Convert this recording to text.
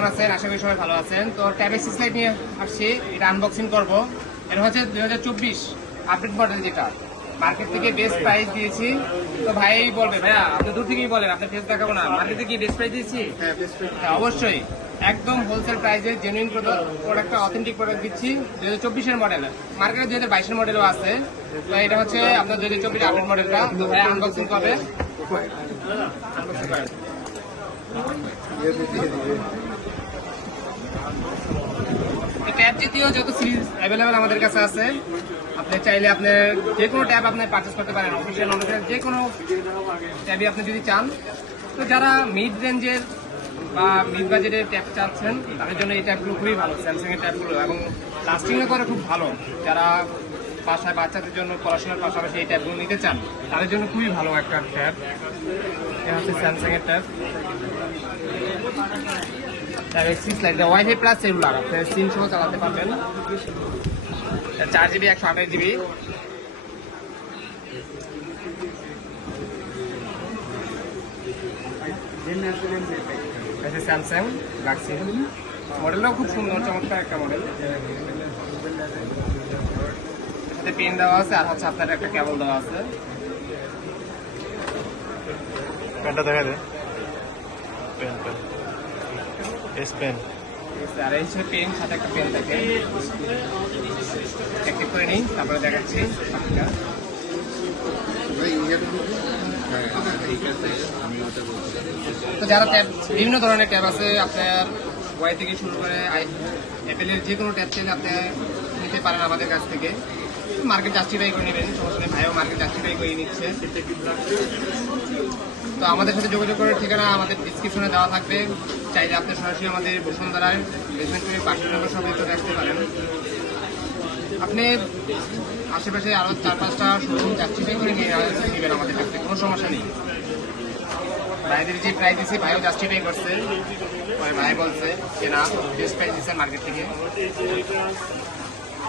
কেমন আছেন? আশা করি সবাই ভালো আছেন। তো ট্যাব এক্সিস লাইট নিয়ে আসছি। এটা আনবক্সিং করব। এটা হচ্ছে দুই হাজার চব্বিশ আপডেট মডেল যেটা। মার্কেট থেকে বেস্ট প্রাইস দিয়েছি। তো ভাই বলবে ভাইয়া আপনি দূর থেকেই বলেন আপনার ফেস দেখাবো না। মার্কেটে কি বেস্ট প্রাইস দিয়েছি? হ্যাঁ অবশ্যই। একদম হোলসেল প্রাইসে জেনুইন প্রোডাক্টটা অথেন্টিক প্রোডাক্ট দিচ্ছি। দুই হাজার চব্বিশের মডেল মার্কেটে দুই হাজার বাইশের মডেলও আছে। তো এটা হচ্ছে আপনার দুই হাজার চব্বিশ আপডেট মডেলটা তো ভাই আনবক্সিং করবে আনবক্সিং করেন ট্যাব জাতীয় যত সিরিজ অ্যাভেলেবেল আমাদের কাছে আছে, আপনি চাইলে আপনি যে কোনো ট্যাব আপনি পারচেস করতে পারেন অফিসিয়াল অনঅফিসিয়াল যে কোনো ট্যাবই আপনি যদি চান। তো যারা মিড রেঞ্জের বা মিড বাজেটের ট্যাব চাচ্ছেন, তাদের জন্য এই ট্যাবগুলো খুবই ভালো স্যামসাং এর ট্যাবগুলো এবং লাস্টিংও করে খুব ভালো। যারা বাসায় বাচ্চাদের জন্য পড়াশোনার পাশাপাশি এই ট্যাবগুলো নিতে চান? তাদের জন্য খুবই ভালো একটা ট্যাব এটা হচ্ছে স্যামসাং এর ট্যাব প্লাস সিম চালাতে পারবেন। চার জিবি একশো আঠাশ জিবি স্যামসাং মডেলটাও খুব সুন্দর, চমৎকার একটা মডেল পেন দেওয়া আছে আর হচ্ছে আপনার একটা কেবল দেওয়া আছে। পেনটা দেখা দে। Pen pen. S pen. আর এই হচ্ছে পেন সাথে একটা পেন থাকে করে নিই তারপরে দেখাচ্ছি তো যারা ট্যাব বিভিন্ন ধরনের ট্যাব আছে আপনার ওয়াই থেকে শুরু করে অ্যাপেলের যে কোনো ট্যাব চাইলে আপনি নিতে পারেন আমাদের কাছ থেকে। মার্কেট জাস্টিফাই করে নেবেন সমস্যা ভাইও মার্কেট জাস্টিফাই করে নিচ্ছে। তো আমাদের সাথে যোগাযোগ করার ঠিকানা আমাদের ডিসক্রিপশনে দেওয়া থাকবে। চাইলে আপনি সরাসরি আমাদের বসুন্ধরায় বেসমেন্ট করে পাশের নম্বর সবাই চলে আসতে পারেন। আপনি আশেপাশে আরও চার পাঁচটা শোরুম জাস্টিফাই করে নিয়ে নেবেন আমাদের কাছ কোনো সমস্যা নেই। ভাইদের যে প্রাইস দিচ্ছে ভাইও জাস্টিফাই করছে। ভাই বলছে যে না বেস্ট প্রাইস দিচ্ছে মার্কেট থেকে।